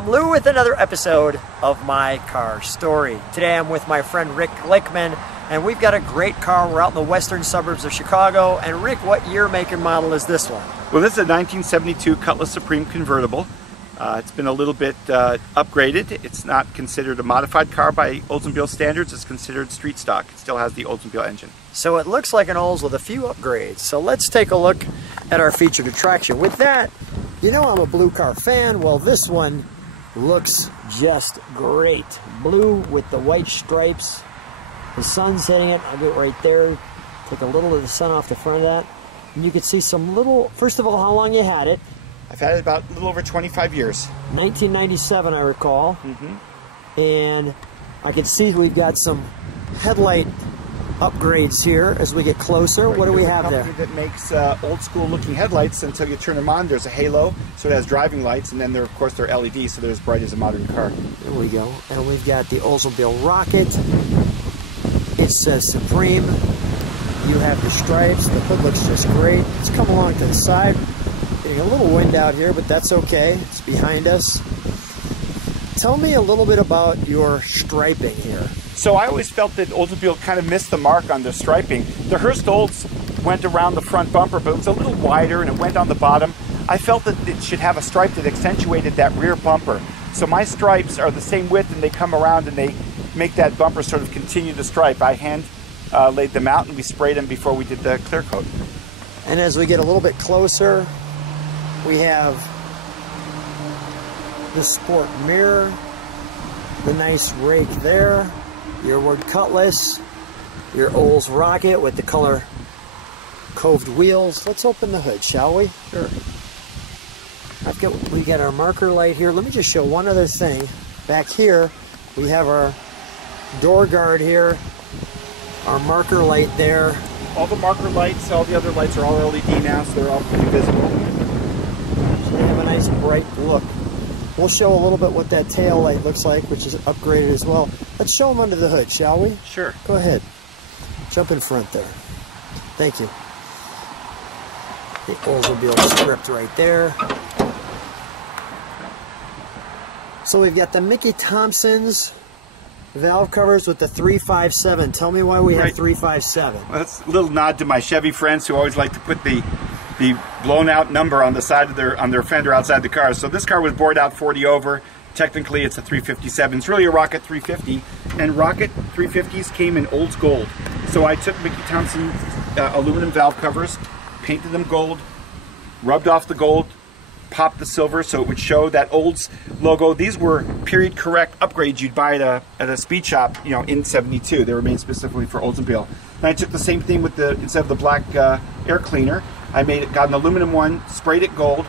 I'm Lou with another episode of My Car Story. Today I'm with my friend Rick Glickman, and we've got a great car. We're out in the western suburbs of Chicago. And Rick, what year, make, and model is this one? Well, this is a 1972 Cutlass Supreme Convertible. It's been a little bit upgraded. It's not considered a modified car by Oldsmobile standards. It's considered street stock. It still has the Oldsmobile engine. So it looks like an Olds with a few upgrades. So let's take a look at our featured attraction. With that, you know I'm a blue car fan. Well, this one looks just great. Blue with the white stripes. The sun's hitting it. I'll get right there. Take a little of the sun off the front of that. And you can see some little, first of all, how long you had it. I've had it about a little over 25 years. 1997, I recall. And I can see we've got some headlight upgrades here as we get closer. Right, what do we have there? There's a company that makes old school looking headlights. Until you turn them on, there's a halo, so it has driving lights, and then of course they're LED, so they're as bright as a modern car. There we go. And we've got the Oldsmobile Rocket. It says Supreme. You have the stripes. The hood looks just great. Let's come along to the side. Getting a little wind out here, but that's okay. It's behind us. Tell me a little bit about your striping here. So I always felt that Oldsmobile kind of missed the mark on the striping. The Hearst Olds went around the front bumper, but it was a little wider and it went on the bottom. I felt that it should have a stripe that accentuated that rear bumper. So my stripes are the same width and they come around and they make that bumper sort of continue to stripe. I hand laid them out and we sprayed them before we did the clear coat. And as we get a little bit closer, we have the sport mirror, the nice rake there, your word Cutlass, your Olds Rocket with the color coved wheels. Let's open the hood, shall we? Sure. We got our marker light here. Let me just show one other thing. Back here, we have our door guard here, our marker light there. All the marker lights, all the other lights are all LED now, so they're all pretty visible. So they have a nice bright look. We'll show a little bit what that tail light looks like, which is upgraded as well. Let's show them under the hood, shall we? Sure. Go ahead. Jump in front there. Thank you. The Oldsmobile script right there. So we've got the Mickey Thompson's valve covers with the 357. Tell me why we have 357. Well, that's a little nod to my Chevy friends who always like to put the blown out number on the side of their fender outside the car. So this car was bored out 40 over. Technically it's a 357. It's really a Rocket 350, and Rocket 350s came in Olds gold. So I took Mickey Thompson's aluminum valve covers, painted them gold, rubbed off the gold, popped the silver so it would show that Olds logo. These were period correct upgrades you'd buy at a speed shop, you know, in '72. They were made specifically for Oldsmobile. And I took the same thing with instead of the black air cleaner, I got an aluminum one, sprayed it gold,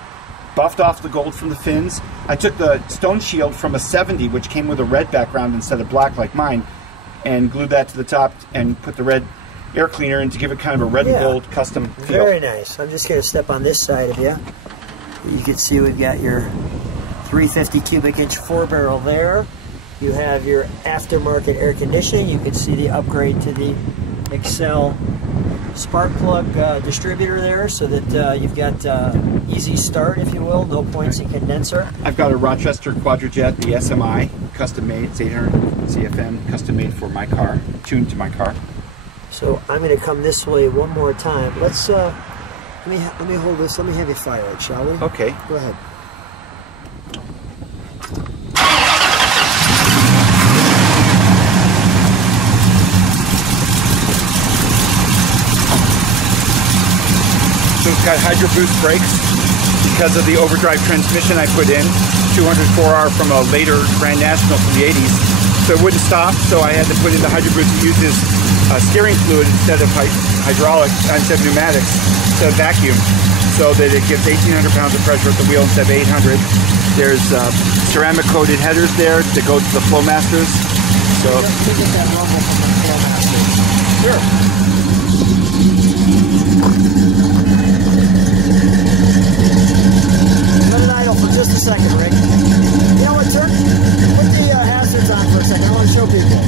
buffed off the gold from the fins. I took the stone shield from a 70, which came with a red background instead of black like mine, and glued that to the top and put the red air cleaner in to give it kind of a red and gold custom feel. Very nice. I'm just going to step on this side of you. You can see we've got your 350 cubic inch 4-barrel there. You have your aftermarket air conditioning. You can see the upgrade to the Excel spark plug distributor there, so that you've got easy start, if you will, no points in condenser. I've got a Rochester Quadrajet, the SMI, custom made. It's 800 CFM, custom made for my car, tuned to my car. So I'm going to come this way one more time. Let's let me hold this. Let me have you fire it, shall we? Okay. Go ahead. So it's got Hydro Boost brakes because of the overdrive transmission I put in, 204R from a later Grand National from the 80s. So it wouldn't stop, so I had to put in the Hydro Boost that uses steering fluid instead of instead of pneumatics, instead of vacuum, so that it gives 1,800 pounds of pressure at the wheel instead of 800. There's ceramic coated headers there to go to the Flowmasters. So get that rumble from the Flowmasters. Sure. Let it idle for just a second, Rick. You know what, put the hazards on for a second. I want to show people.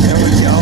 There we go.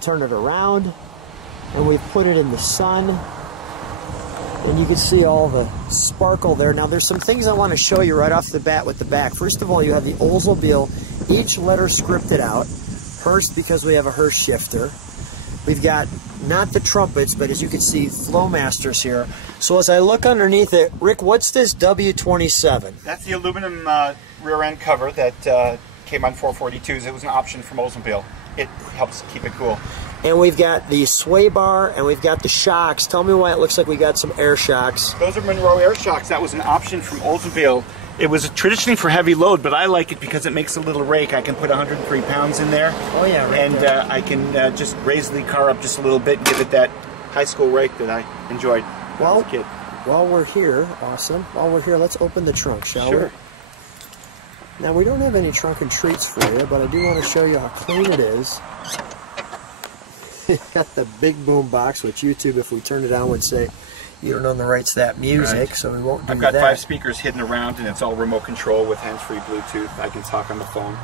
turn it around, and we've put it in the sun. And you can see all the sparkle there. Now there's some things I want to show you right off the bat with the back. First of all, you have the Oldsmobile, each letter scripted out. Hurst, because we have a Hurst shifter. We've got not the trumpets, but as you can see, Flowmasters here. So as I look underneath it, Rick, what's this W27? That's the aluminum rear end cover that came on 442s. It was an option from Oldsmobile. It helps keep it cool. And we've got the sway bar, and we've got the shocks. Tell me why it looks like we got some air shocks. Those are Monroe air shocks. That was an option from Oldsmobile. It was traditionally for heavy load, but I like it because it makes a little rake. I can put 103 pounds in there. Oh yeah, right. And I can just raise the car up just a little bit and give it that high school rake that I enjoyed as a kid. While we're here, awesome. While we're here, let's open the trunk, shall we? Now we don't have any trunk and treats for you, but I do want to show you how clean it is. Got the big boom box, which YouTube, if we turned it on, would say you don't own the rights to that music, right. So we won't do that. I've got 5 speakers hidden around, and it's all remote control with hands-free Bluetooth. I can talk on the phone.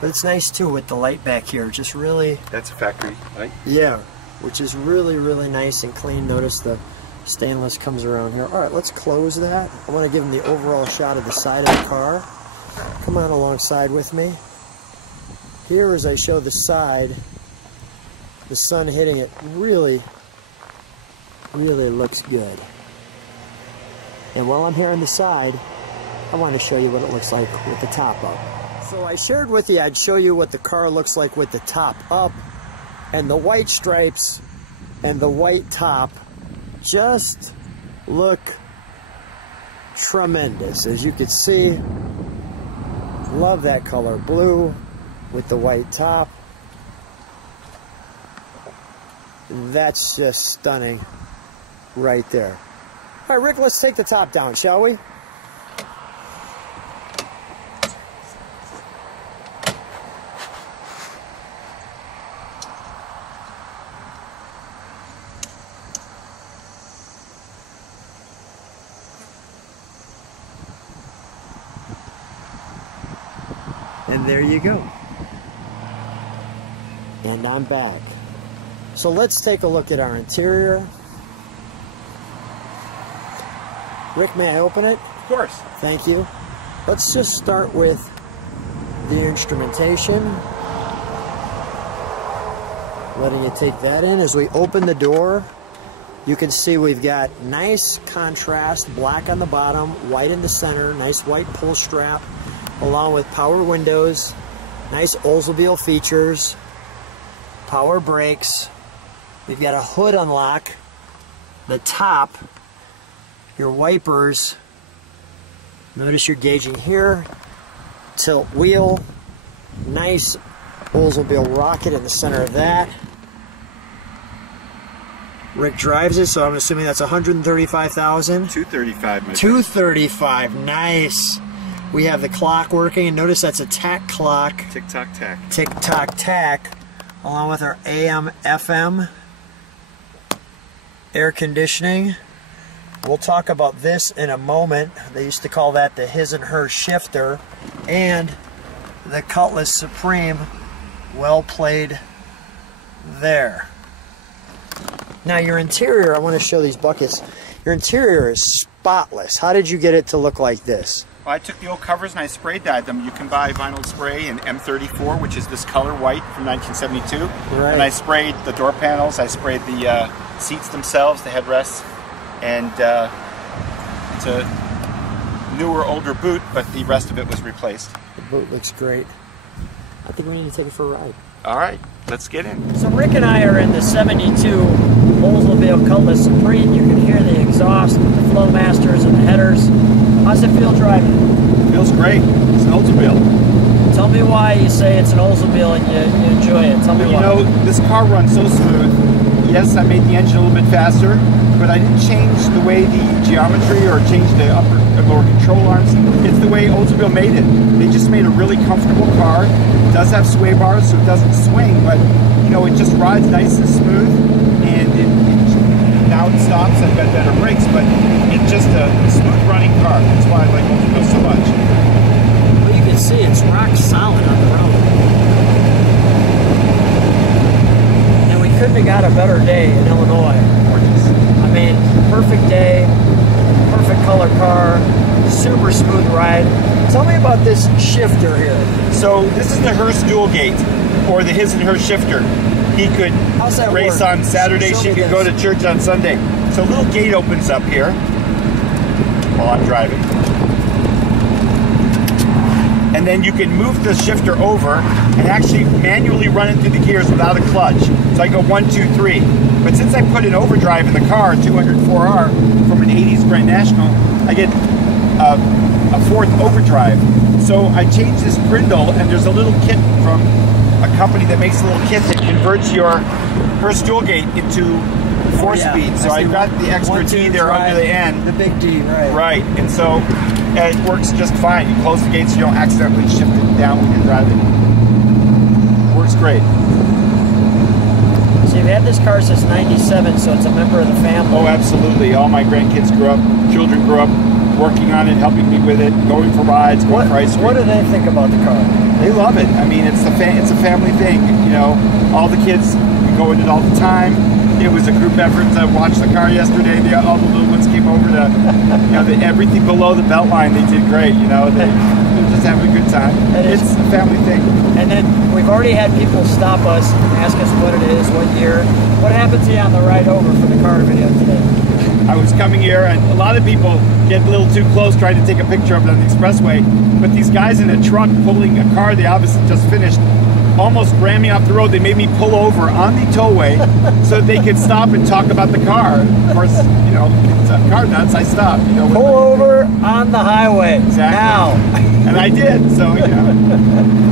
But it's nice too with the light back here. Just really. That's a factory light. Yeah, which is really, really nice and clean. Notice the stainless comes around here. All right, let's close that. I want to give them the overall shot of the side of the car. Come on alongside with me. Here, as I show the side, the sun hitting it really, really looks good. And while I'm here on the side, I want to show you what it looks like with the top up. So I shared with you I'd show you what the car looks like with the top up, and the white stripes and the white top just look tremendous. As you can see, love that color blue with the white top. That's just stunning right there. All right, Rick, let's take the top down, shall we? And there you go. And I'm back. So let's take a look at our interior. Rick, may I open it? Of course. Thank you. Let's just start with the instrumentation. Letting you take that in. As we open the door, you can see we've got nice contrast, black on the bottom, white in the center, nice white pull strap, along with power windows, nice Oldsmobile features, power brakes. We've got a hood unlock, the top, your wipers. Notice you're gauging here, tilt wheel, nice Oldsmobile rocket in the center of that. Rick drives it, so I'm assuming that's 135,000. 235. 235, nice. We have the clock working, and notice that's a tack clock. Tick-tock tack. Tick-tock tack, along with our AM, FM, air conditioning. We'll talk about this in a moment. They used to call that the his and her shifter. And the Cutlass Supreme, well played there. Now your interior, I want to show these buckets. Your interior is spotless. How did you get it to look like this? Well, I took the old covers and I spray dyed them. You can buy vinyl spray in M34, which is this color white from 1972. Right. And I sprayed the door panels, I sprayed the seats themselves, the headrests, and it's a newer, older boot, but the rest of it was replaced. The boot looks great. I think we need to take it for a ride. All right, let's get in. So Rick and I are in the 72 Oldsmobile Cutlass Supreme. You can hear the exhaust, the Flowmasters, and the headers. How's it feel driving? Feels great. It's an Oldsmobile. Tell me why you say it's an Oldsmobile and you enjoy it. Tell me why. You know, this car runs so smooth. Yes, I made the engine a little bit faster, but I didn't change the way the geometry or change the upper and lower control arms. It's the way Oldsmobile made it. They just made a really comfortable car. It does have sway bars, so it doesn't swing, but you know, it just rides nice and smooth. And now it stops. I've got better brakes, but it's just a smooth running car. That's why I like Oldsmobile so much. Well, you can see it's rock solid on the road. had a better day in Illinois. Gorgeous. I mean, perfect day, perfect color car, super smooth ride. Tell me about this shifter here. So this is the Hearst dual gate, or the his and her shifter. He could How's that race work? on Saturday, Show she me could this. go to church on Sunday. So a little gate opens up here while I'm driving. And then you can move the shifter over and actually manually run it through the gears without a clutch. So I go 1, 2, 3. But since I put an overdrive in the car, 204R from an 80s Grand National, I get a fourth overdrive. So I changed this brindle, and there's a little kit from a company that makes a little kit that converts your Hearst dual gate into 4-speed. So I got the extra D there under the end. The big D, right. Right, and so it works just fine. You close the gate so you don't accidentally shift it down when you're driving. It works great. So you've had this car since '97, so it's a member of the family. Oh, absolutely. All my grandkids children grew up working on it, helping me with it, going for rides, going for ice cream. What do they think about the car? They love it. I mean, it's a family thing. You know, all the kids, we go in it all the time. It was a group effort to watch the car yesterday. All the little ones came over to, you know, everything below the belt line, they did great. You know, they're just having a good time. It's a family thing. And then we've already had people stop us and ask us what it is, what year. What happened to you on the ride over for the car video today? I was coming here, and a lot of people get a little too close trying to take a picture of it on the expressway. But these guys in a truck pulling a car they obviously just finished almost ran me off the road. They made me pull over on the tollway so that they could stop and talk about the car. Of course, you know, it's a car nuts. I stopped. You know, pull over on the highway. Exactly. Now. And I did. So, you know,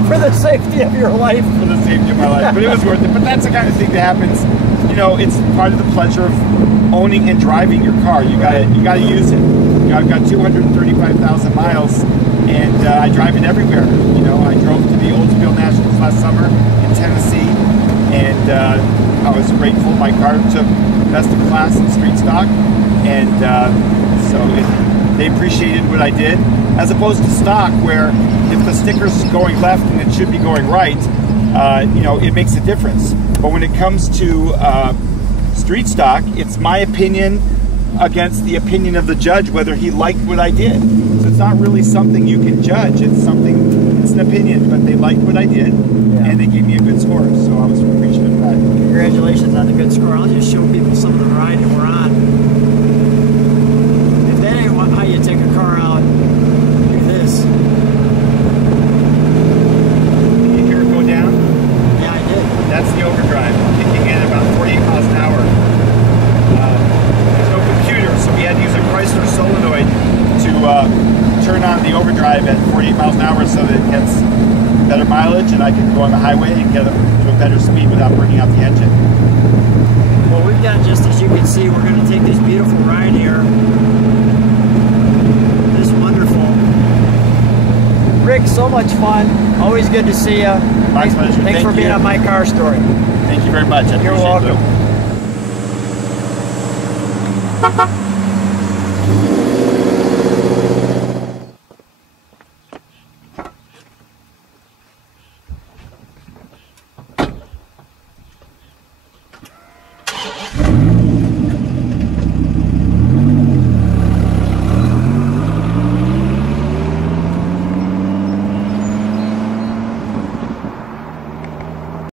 for the safety of your life. For the safety of my life. But it was worth it. But that's the kind of thing that happens. You know, it's part of the pleasure of owning and driving your car. You gotta use it. You know, I've got 235,000 miles, and I drive it everywhere. You know, I drove to the Oldsmobile Nationals last summer in Tennessee, and I was grateful. My car took best of class in street stock, and so they appreciated what I did, as opposed to stock, where if the sticker's going left and it should be going right, you know, it makes a difference. But when it comes to street stock, it's my opinion against the opinion of the judge, whether he liked what I did. So it's not really something you can judge. It's an opinion, but they liked what I did, and they gave me a good score. So I was appreciative of that. Congratulations on the good score. I'll just show people some of the ride that we're on. If that ain't how you take a car out, look at this. Did you hear it go down? Yeah, I did. That's the overdrive, kicking in at about 48 miles an hour. There's no computer, so we had to use a Chrysler solenoid to turn on the overdrive at 48 miles an hour so that it gets better mileage, and I can go on the highway and get to a better speed without burning out the engine. Well, we've got, just as you can see, we're going to take this beautiful ride here. This wonderful. Rick, so much fun. Always good to see you. My pleasure. Thanks for being on My Car Story. Thank you very much. You're welcome. It.